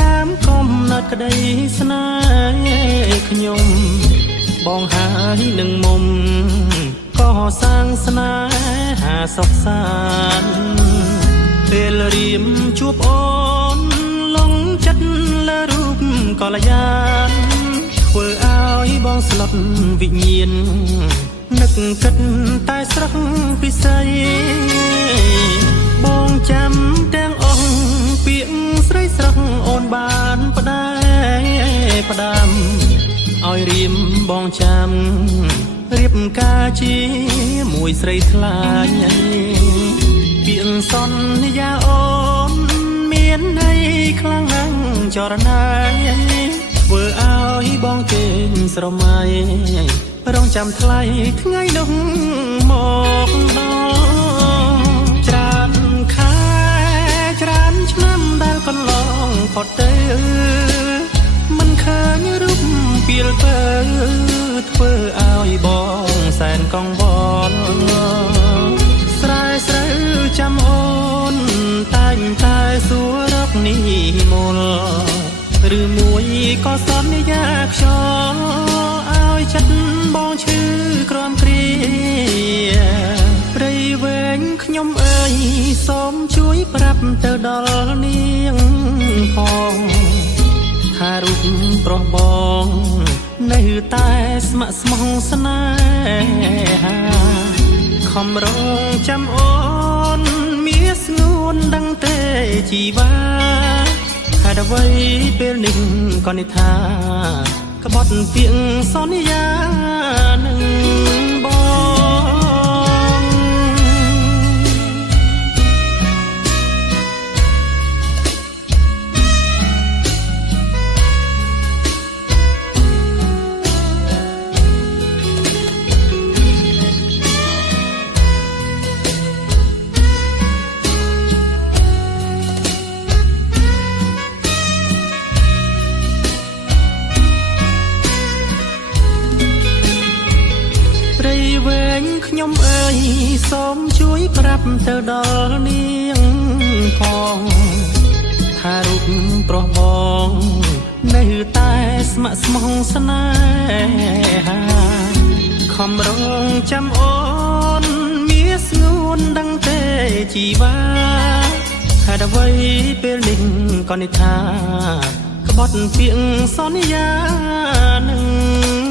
ដើមកំណត់ក្តីស្នេហ៍ខ្ញុំបងហើយនឹងមុំក៏សាងស្នេហាសុខសាន្តពេលរៀមជួបអូនលងចិត្តលើរូបកល្យានធ្វើឲ្យបងស្លុតវិញ្ញាណនឹកគិតតែស្រស់ពិសីបងចាំទាំងអស់ពាក្យស្រីស្រស់អូនបានផ្ដែផ្ដាំឲ្យរៀមបងចាំរៀបការជាមួយស្រីថ្លាពាក្យសន្យាអូនមានន័យខ្លាំងណាស់ចរណៃធ្វើឲ្យបងគេងស្រមៃរងចាំថ្លៃថ្ងៃនោះមកដល់ច្រើនខែច្រើនឆ្នាំដែលកន្លងផុតទៅមិនឃើញរូបពីលពើធ្វើឲ្យបងសែនកង្វល់ស្រែស្រូវចាំអូនតែងតែសួររកនេះមូលឬមួយក៏សន្យាខ្យល់ឲ្យចិត្តបងឈឺក្រំគ្រាព្រៃវែងខ្ញុំអើយសូមជួយប្រាប់ទៅដល់នាងផងថារូបប្រុសបងនៅតែស្ម័គ្រស្មោះស្នេហាខំរងចាំអូនមានស្ងួនដឹងទេជីវ៉ាហេតុអ្វីពេលនេះក៏និថាក្បត់ពាក្យសន្យានឹងបងវែងខ្ញុំអើយសូមជួយប្រាប់ទៅដល់នាងផងថារូបប្រុសបងនៅតែស្ម័គ្រស្មោះស្នេហាខំរងចាំអូនមានស្ងួនដឹងទេជីវ៉ាហេតុអ្វីពេលនេះក៏និថាក្បត់ពាក្យសន្យានឹង